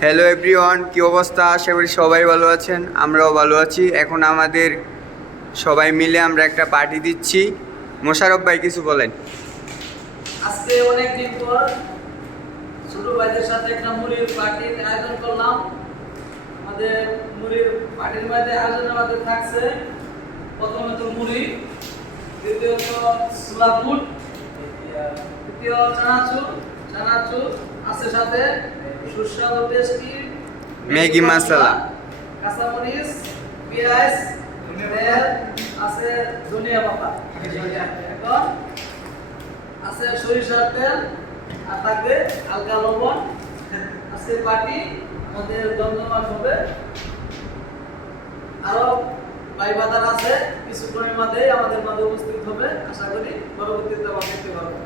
Hello everyone, কি অবস্থা? আশা করি সবাই ভালো আছেন, আমরাও ভালো আছি। এখন আমাদের সবাই মিলে আমরা একটা পার্টি দিচ্ছি। মোশারফ ভাই কিছু বলেন। আজকে অনেক দিন পর ছোট ভাইদের সাথে একটা মুড়ির পার্টির আয়োজন করলাম। আমাদের মুড়ির পার্টির মধ্যে আয়োজনের মধ্যে থাকছে প্রথমত মুড়ি, দ্বিতীয়ত ছোলা বুট, তৃতীয় চানাচুর আছে, সাথে সুস্বাদু টেস্টি ম্যাগি মশলা, কাঁচামরিচ, পেঁয়াজ, তেল আছে, ধনিয়া পাতা, এখন আছে সরিষার তেল, আর থাকবে হালকা লবণ। আজকে পার্টি আমাদের জমজমাট হবে। আরো ভাই বাদার আছে, কিছুক্ষণের মধ্যেই আমাদের মাঝে উপস্থিত হবে। আশা করি পরবর্তীতে আবার দেখতে পারবো।